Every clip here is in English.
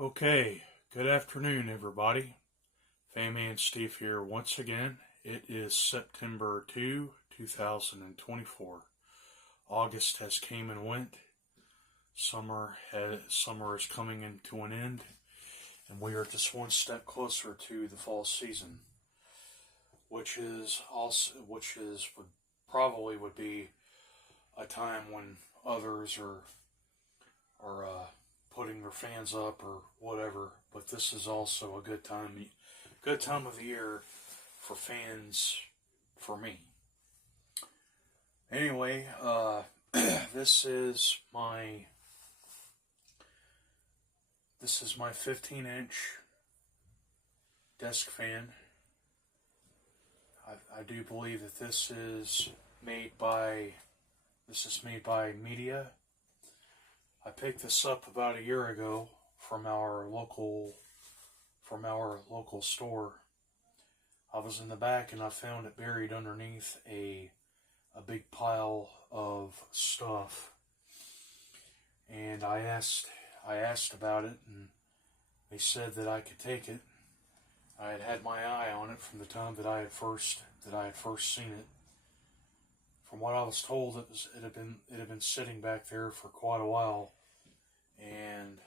Okay, good afternoon, everybody. Fan Steve here once again. It is September 2, 2024. August has came and went. Summer is coming into an end, and we are just one step closer to the fall season, which probably would be a time when others are putting their fans up or whatever. But this is also a good time of the year for fans, for me. Anyway, this is my 15-inch desk fan. I do believe that this is made by Media. I picked this up about a year ago from our local store. I was in the back and I found it buried underneath a big pile of stuff. And I asked about it, and they said that I could take it. I had my eye on it from the time that I had first seen it. From what I was told, it had been sitting back there for quite a while, and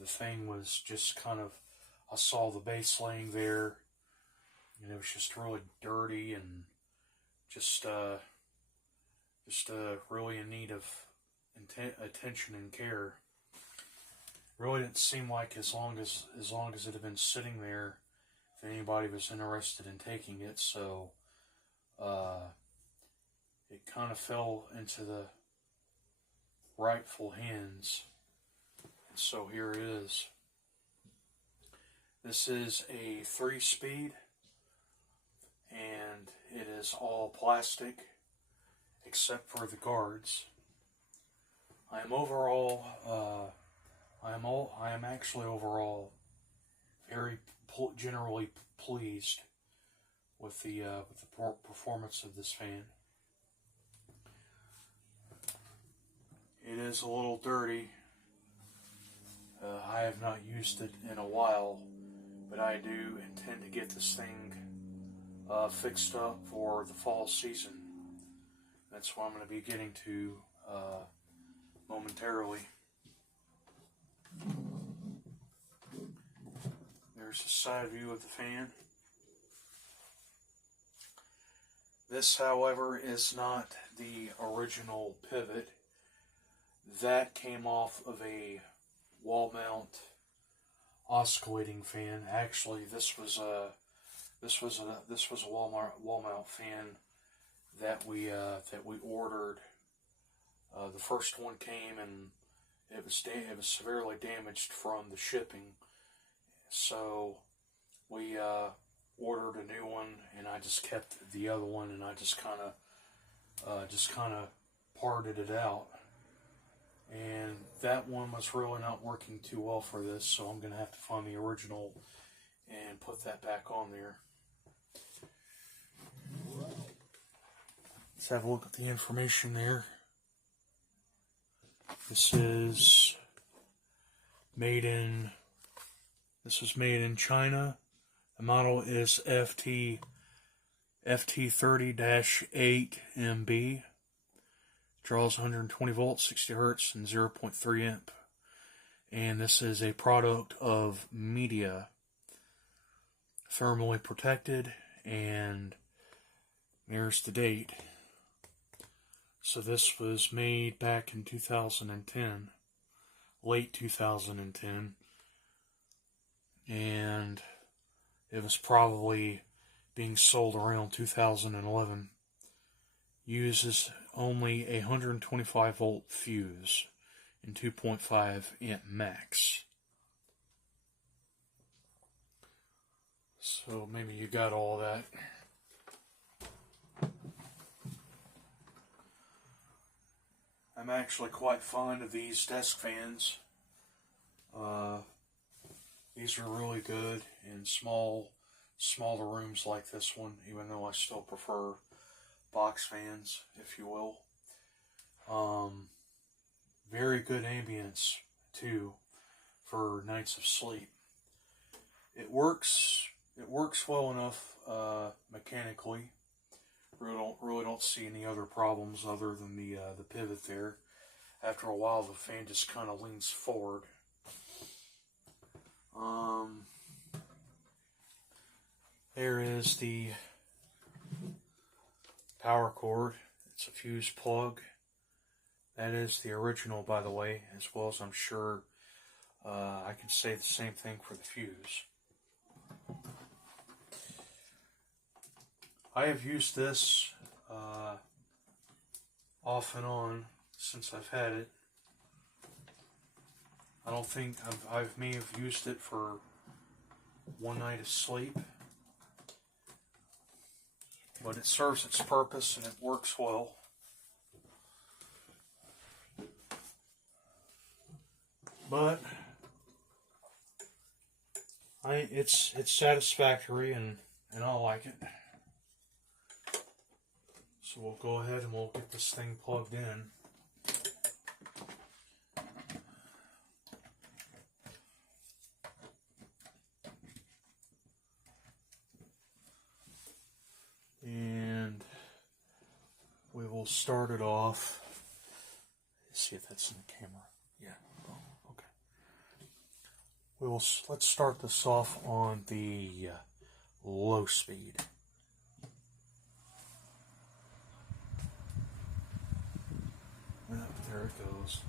the thing was just kind of. I saw the base laying there, and it was just really dirty and just really in need of attention and care. Really didn't seem like as long as it had been sitting there, if anybody was interested in taking it. So it kind of fell into the rightful hands, and so here it is. This is a 3-speed, and it is all plastic except for the guards. I am actually overall very generally pleased with the performance of this fan. It is a little dirty. I have not used it in a while, but I do intend to get this thing fixed up for the fall season. That's what I'm going to be getting to momentarily. There's a side view of the fan. This, however, is not the original pivot. That came off of a wall mount oscillating fan. Actually, this was a wall mount fan that we ordered. The first one came and it was severely damaged from the shipping. So we ordered a new one, and I just kept the other one, and I just kind of parted it out. And that one was really not working too well for this, so I'm going to have to find the original and put that back on there. Let's have a look at the information there. This was made in China. The model is FT30-8MB. Draws 120 volts, 60 hertz, and 0.3 amp. And this is a product of Media. Thermally protected, and there's the date. So this was made back in 2010, late 2010, and it was probably being sold around 2011. Uses only a 125 volt fuse and 2.5 amp max. So maybe you got all that. I'm actually quite fond of these desk fans. These are really good in smaller rooms like this one, even though I still prefer box fans, if you will. Very good ambience too for nights of sleep. It works well enough mechanically. Really don't see any other problems other than the pivot there. After a while, the fan just kind of leans forward. There is the power cord. It's a fuse plug. That is the original, by the way, as well as I'm sure I can say the same thing for the fuse. I have used this off and on since I've had it. I don't think I may have used it for one night of sleep, but it serves its purpose and it works well. But it's satisfactory and I like it. So we'll go ahead and we'll get this thing plugged in. And we will start it off. Let's see if that's in the camera. Yeah. Oh, okay. Let's start this off on the low speed. There it goes.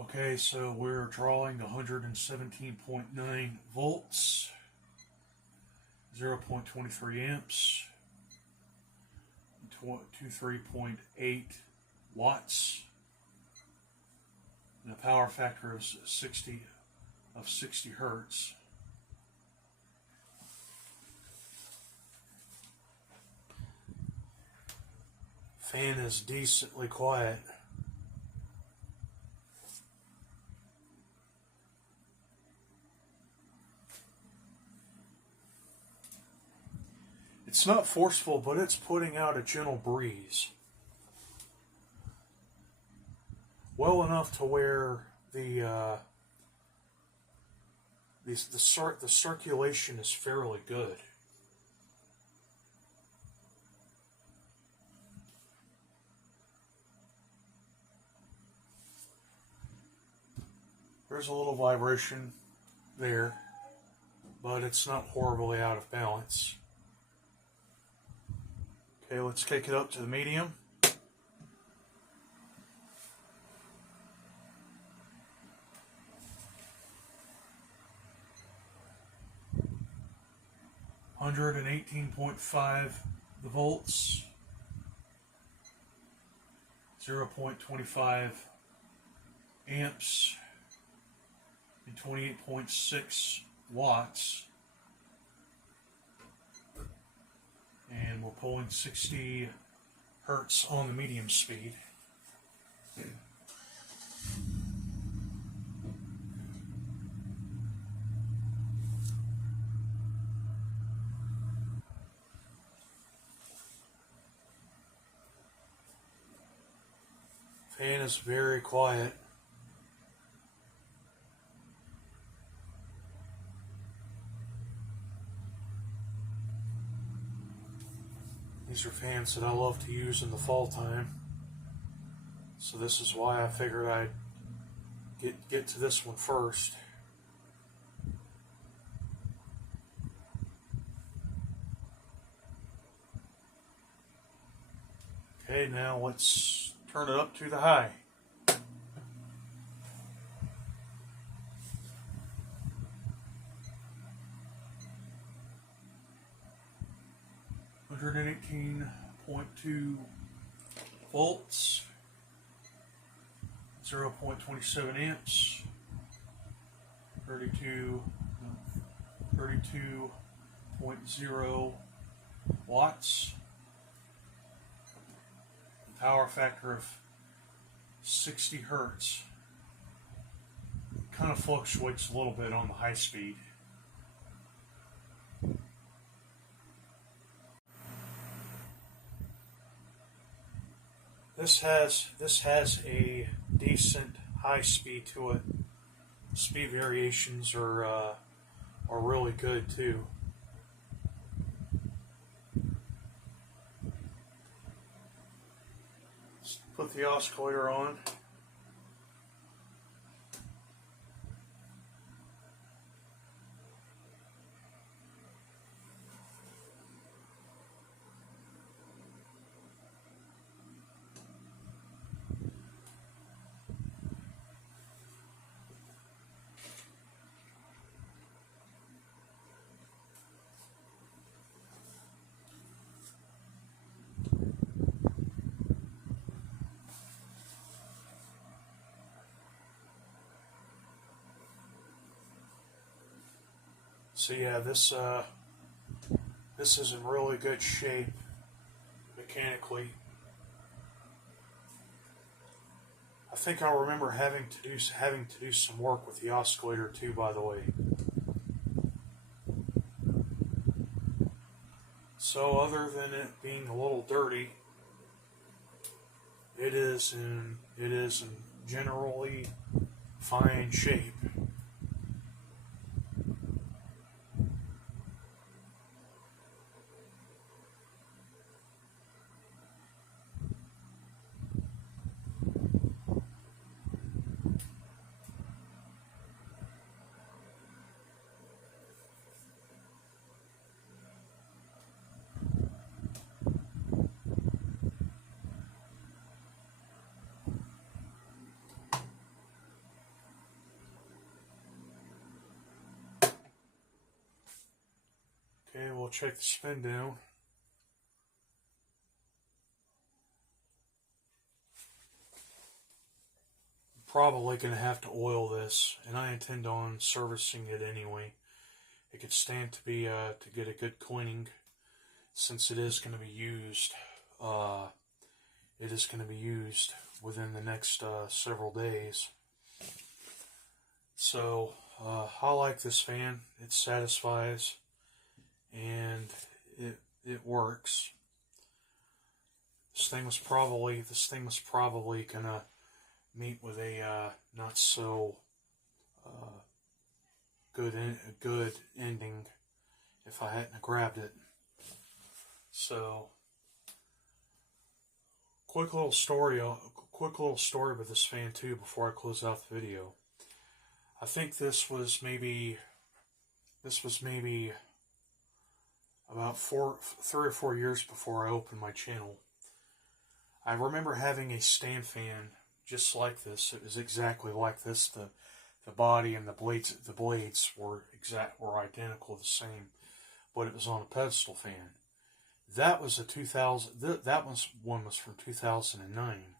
Okay, so we're drawing 117.9 volts, 0.23 amps, 23.8 watts, and a power factor of 60 hertz. Fan is decently quiet. It's not forceful, but it's putting out a gentle breeze. Well enough to where the circulation is fairly good. There's a little vibration there, but it's not horribly out of balance. Okay, let's kick it up to the medium. $118.5 the volts, 0.25 amps, and 28.6 watts. And we're pulling 60 hertz on the medium speed. Fan is very quiet. These are fans that I love to use in the fall time, so this is why I figured I'd get to this one first. Okay, now let's turn it up to the high. $118.2 volts, 0.27 amps, 32.0 watts, power factor of 60 hertz. It kind of fluctuates a little bit on the high speed. This has a decent high speed to it. Speed variations are really good too. Let's put the oscillator on. So yeah, this is in really good shape mechanically. I think I remember having to do some work with the oscillator too, by the way. So other than it being a little dirty, it is in generally fine shape. Okay, we'll check the spin down. Probably going to have to oil this, and I intend on servicing it anyway. It could stand to be to get a good cleaning, since it is going to be used. It is going to be used within the next several days. So I like this fan. It satisfies, and it works. This thing was probably gonna meet with a not so good ending if I hadn't grabbed it. So quick little story with this fan too before I close out the video. I think this was maybe about 3 or 4 years before I opened my channel. I remember having a stand fan just like this. It was exactly like this. The body and the blades were identical, the same, but it was on a pedestal fan. That was a 2000. One was from 2009,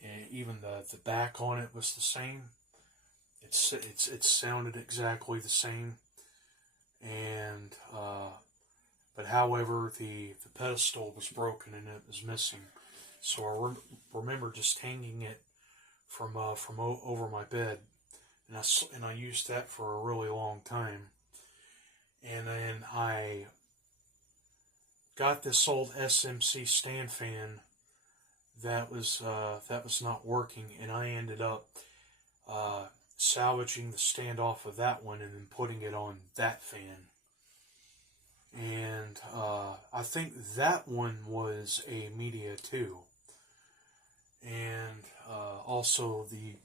and even the back on it was the same. It sounded exactly the same, and but however the pedestal was broken and it was missing. So I remember just hanging it from over my bed, and I used that for a really long time. And then I got this old SMC stand fan that was not working, and I ended up salvaging the stand off of that one and then putting it on that fan. And I think that one was a Media too. And also the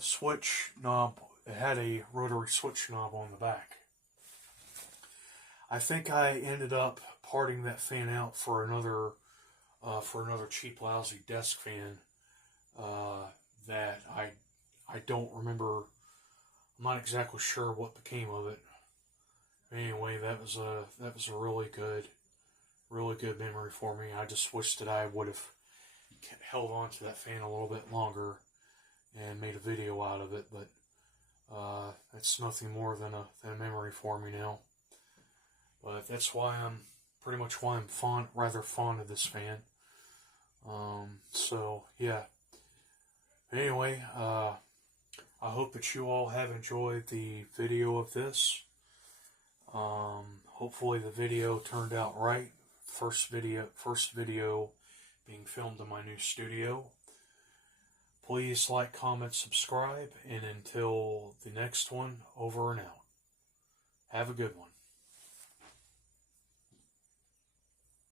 switch knob, it had a rotary switch knob on the back. I think I ended up parting that fan out for another cheap, lousy desk fan that I don't remember. I'm not exactly sure what became of it. Anyway, that was a really good memory for me. I just wish that I would have held on to that fan a little bit longer and made a video out of it, but that's nothing more than a memory for me now. But that's why I'm rather fond of this fan. So yeah. Anyway, I hope that you all have enjoyed the video of this. Hopefully the video turned out right. First video being filmed in my new studio. Please like, comment, subscribe, and until the next one, over and out. Have a good one.